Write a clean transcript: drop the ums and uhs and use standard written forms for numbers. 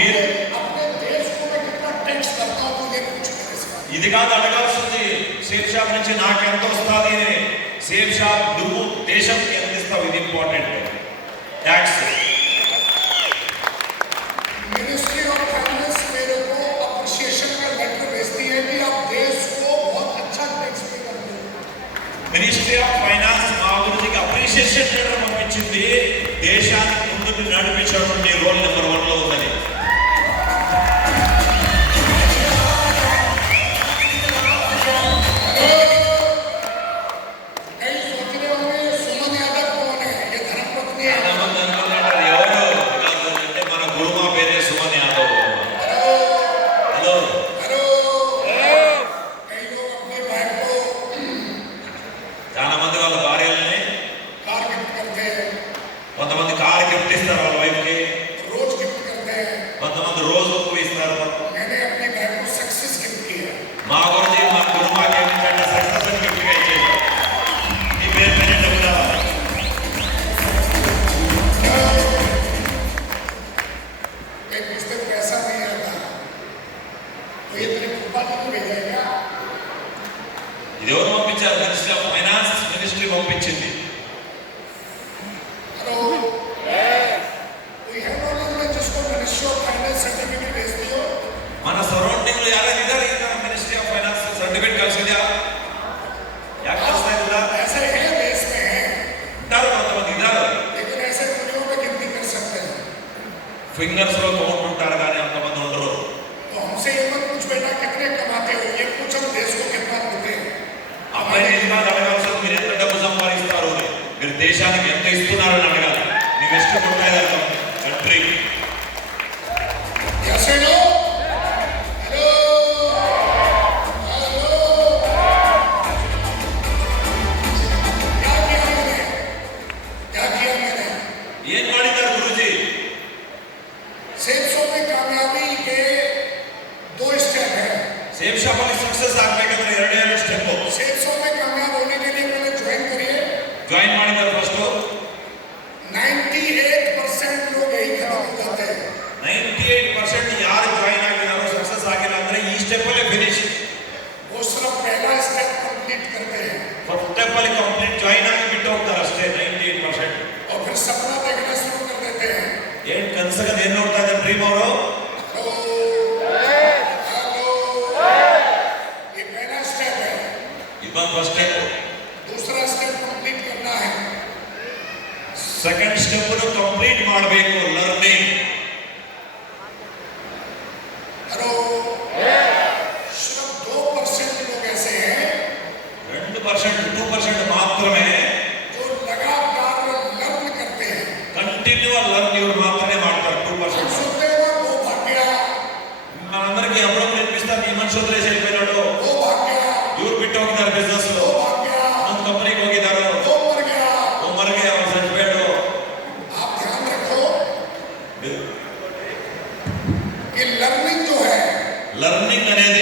మీరు अपने देश को मैं कितना टैक्स करता हूँ ये पूछ मेरे से। ఇది కాదు అడగాల్సింది, సేఫ్ షాప్ నుంచి నాకు ఎంత వస్తుంది అని. సేఫ్ షాప్ నువ్వు దేశంకి ఎంత ఇస్తావు, ఇది important. Tax ministry of finance मेरे को अप्रिशिएशन का लेटर भेजती है कि आप देश को बहुत अच्छा टैक्स पे करते हो। మినిస్ట్రీ ఆఫ్ ఫైనాన్స్ మా గురించి అప్రిషియేషన్ లెటర్ పంపించింది, దేశానికి ముందుకు నడిపించడం నీ రోల్ నెంబర్ 1 లో ఉందని. कई सोच रहे होंगे सुमन यादव कौन है, ये धर्मपत्नी है। చాలా మంది అనుకుంటారు ఎవరు అంటే మన గురుమా పేరే సుమన్ యాదవ్. హలో हेलो कई लोग अपने भाई को చాలా మంది వాళ్ళ భార్యల్ని कार गिफ्ट करते हैं, కొంతమంది కార్ గిఫ్ట్ ఇస్తారు వాళ్ళ వైఫ్ కి, रोज गिफ्ट करते हैं। కొంతమంది రోజు ఒప్పు ఇస్తారు. मैंने अपने भाई को सक्सेस गिफ्ट किया। మా గురించి మా గురుమాకి ఏంటంటే సక్సెస్ గిఫ్ట్ గా ఇచ్చేసారు. నీ పేరు మీద డబ్బు రావాలి. एक रिश्ते में पैसा नहीं आता तो ये तेरे कृपा नहीं भेजेगा। ఇది ఎవరు పంపించారు? మినిస్ట్రీ ఆఫ్ ఫైనాన్స్ మినిస్ట్రీ పంపించింది. हेलो कोई है नॉलेज में जिसको मिनिस्ट्री ऑफ फाइनेंस सर्टिफिकेट भेजती हो? మన సరౌండింగ్ లో ಯಾರಾದ್ರೂ ಇದ್ದಾರೆ ಈಗ మినిస్ట్రీ ఆఫ్ ఫైనాన్స్ ಸರ್ಟಿಫಿಕೇಟ್ ಕಳಿಸಿದ್ಯಾ? ಯಾಕೆ ಕಳಿಸ್ತಾ ಇಲ್ಲ? ऐसे है देश में है, ఉంటారు కొంతమంది ఇದ್ದಾರೆ, लेकिन ऐसे दुनिया में गिनती कर सकते हैं। ఫింగర్స్ లో కౌంట్ ఉంటారు కానీ అంతమంది ఉండరు. तो हमसे ये मत पूछ बेटा कितने कमाते हो, ये पूछ हम देश को कितना देते हैं। అబ్బాయి ఇది కాదు అడగాల్సింది, మీరు ఎంత డబ్బు సంపాదిస్తారు అని, మీరు దేశానికి ఎంత ఇస్తున్నారని అడగాలి. నువ్వు ಎಷ್ಟು ಕೊಡ್ತಾ ಇದ್ದಾರೆ కంట్రీకి. Yes or no? Hello hello क्या किया मैंने ఏం ಮಾಡಿದ್ದಾರೆ గురుజీ? सेफ शॉप में कामयाबी के 2 स्टेप है। ಸೇಫ್ ಶಾಪ್ ಅಲ್ಲಿ ಸಕ್ಸಸ್ ಆಗ್ಬೇಕಂದ್ರೆ ಎರಡೇ ಸ್ಟೆಪ್. सेफ शॉप में कामयाब होने के लिए पहले ज्वाइन करिए। ಜಾಯಿನ್ ಮಾಡಿದ್ದಾರೆ ಫಸ್ಟ್. 98% लोग यही खत्म हो जाते हैं। 98% ಯಾರು ಜಾಯಿನ್ ಆಗಿದಾರೋ ಸಕ್ಸಸ್ ಆಗಿಲ್ಲ ಅಂದ್ರೆ ಈ ಸ್ಟೆಪ್ ಅಲ್ಲೇ ಫಿನಿಶ್. वो सिर्फ पहला स्टेप कंप्लीट करते हैं ಫಸ್ಟ್ ಸ್ಟೆಪ್ ಅಲ್ಲಿ ಕಂಪ್ಲೀಟ್ ಜಾಯಿನ್ ಆಗಿ ಬಿಟ್ಟು ಹೋಗ್ತಾರೆ ಅಷ್ಟೇ 98%. और फिर सपना देखना शुरू कर देते हैं। ಏನ್ ಕನಸಗದ ಏನ್ ನೋಡ್ತಾ ಇದ್ದಾರೆ ಡ್ರೀಮ್ ಅವರು? हेलो ये पहला स्टेप है। ಇದೊಂದು ಫಸ್ಟ್ ಸ್ಟೆಪ್. दूसरा स्टेप कंप्लीट करना है। ಸೆಕೆಂಡ್ ಸ್ಟೆಪ್ ಕಂಪ್ಲೀಟ್ ಮಾಡಬೇಕು, ಲರ್ನಿಂಗ್. हेलो सिर्फ 2% लोग ऐसे हैं 2% ಮಾತ್ರమే जो लगातार लर्न करते हैं। ಕಂಟಿನ್ಯೂ ಲರ್ನ್ ಇವ್ರು ಮಾತ್ರನೇ ಮಾಡ್ತಾರೆ. 2% सुनते हो वो भाग गया, మనందరికీ ఎప్పుడో నేర్పిస్తారు ఈ మనిషి వదిలేసి వెళ్ళిపోయినాడు, वो भाग गया, ಇವ್ರು ಬಿಟ್ಟು ಹೋಗಿದ್ದಾರೆ ಬಿಸ್ನೆಸ್ లో, वो भाग गया, ಒಂದು ಕಂಪನಿಗೆ ಹೋಗಿದ್ದಾರೆ, वो मर गया। ಒಮ್ಮರಿಗೆ ಅವ್ರು ಸಚ್ಬೇಡು. आप ध्यान रखो कि लर्निंग जो है ಲರ್ನಿಂಗ್ అనేది